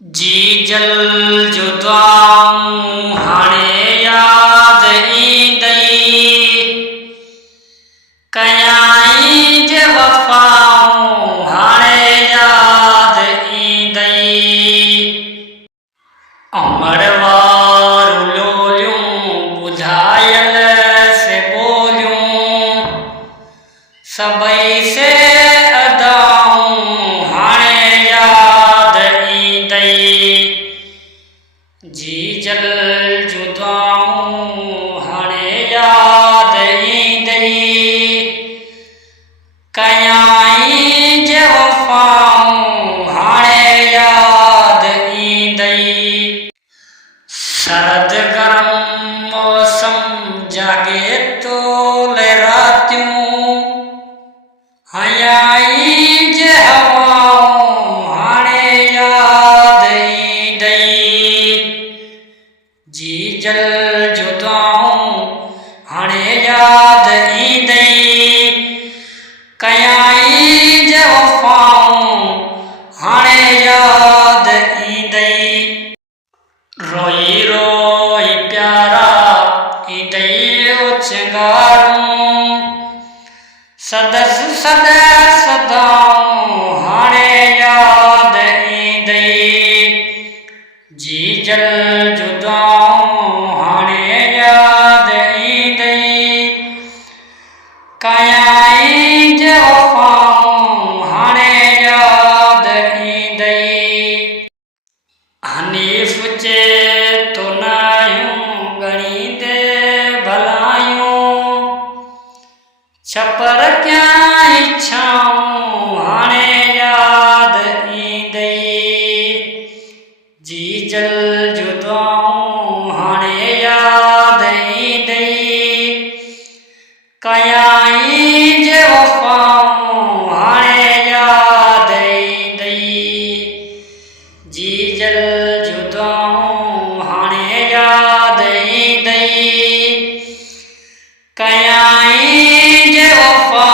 जी जल जुदाऊं हाणे याद ईंदई कयाई जे वफ़ाऊं हाणे याद ईंदई अमरवार लोलियूं ॿुधायल से ॿोलियूं सभई से अदाऊं हाणे याद ईंदई जी जल जुदाऊं हाणे याद ईंदई कयाई जे वफ़ाऊं हाणे याद ईंदई सरद गरम मौसम जागे तो ले रातियूं हयाई जे हवाऊं हाणे याद ईंदई जी जल जुदाऊं हाणे याद ईंदई कयाई जे वफ़ाऊं हाणे याद ईंदई रोई रोई प्यारा ईंदई उछंगारूं सदस सदा सदाऊं हाणे याद ईंदई जी जल जुदाऊं हाणे याद ईंदई कयाई जे वफ़ाऊं हाणे याद ईंदई हनीफ़ चे तो नायूं ॻणींदे भलायूं छपर क्या इच्छाऊं हाणे याद ईंदई जी जल जुदाऊं हाणे याद ईंदई कयाई जे वफ़ाऊं हाणे याद ईंदई जी जल जुदाऊं हाणे याद ईंदई कयाई जे वफ़ा